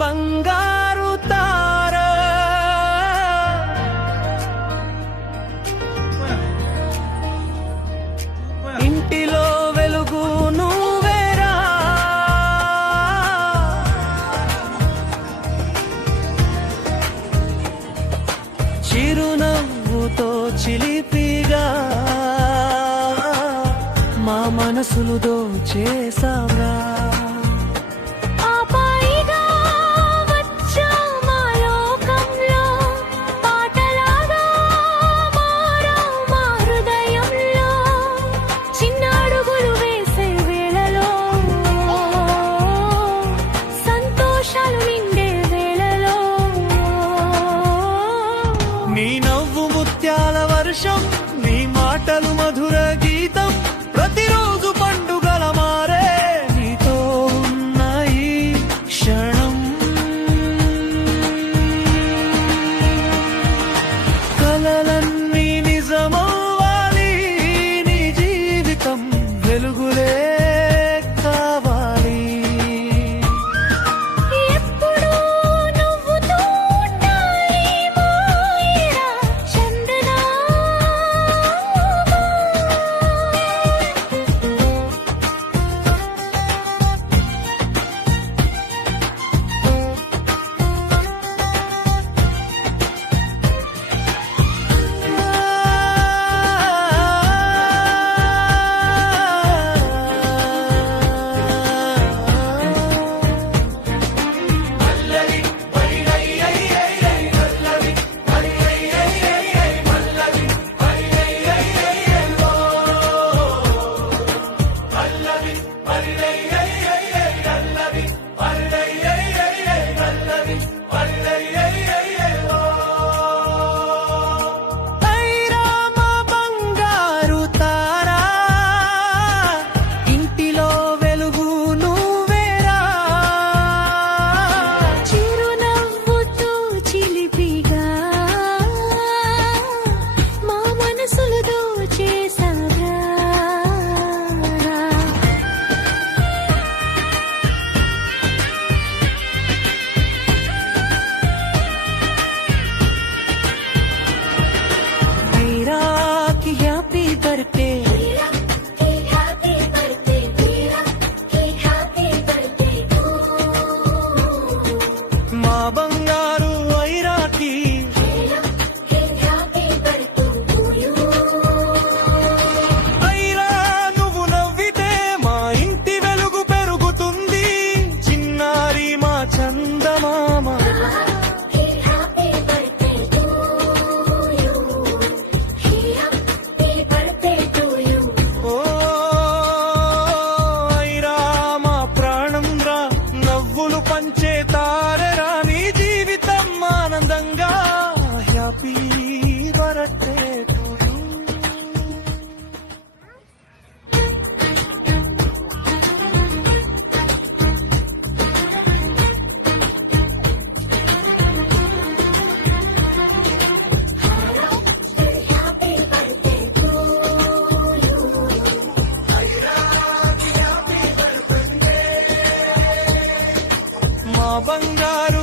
బంగారు తార ఇంటిలో వెలుగు నువ్వేరా చిరునవ్వుతో చిలిపిగా మా మనసులు దోచేసావా నీ నవ్వు ముత్యాల వర్షం నీ మాటలు మధుర గీతం ప్రతిరోజు పండుగల మారే నీతో ఉన్న ఈ క్షణం కలలన్నీ నిజమవ్వాలి నీ జీవితం వెలుగులే మా బంగారు ఐరాకి ఐరా నువ్వు నవ్వితే మా ఇంటి వెలుగు పెరుగుతుంది చిన్నారి మా చందమామ ఓ ఐరా మా ప్రాణం రా నవ్వులు పంచే తారరా నీ జీవితం ఆనందంగా హ్యాపీ బర్త్డే టు యు మా బంగారు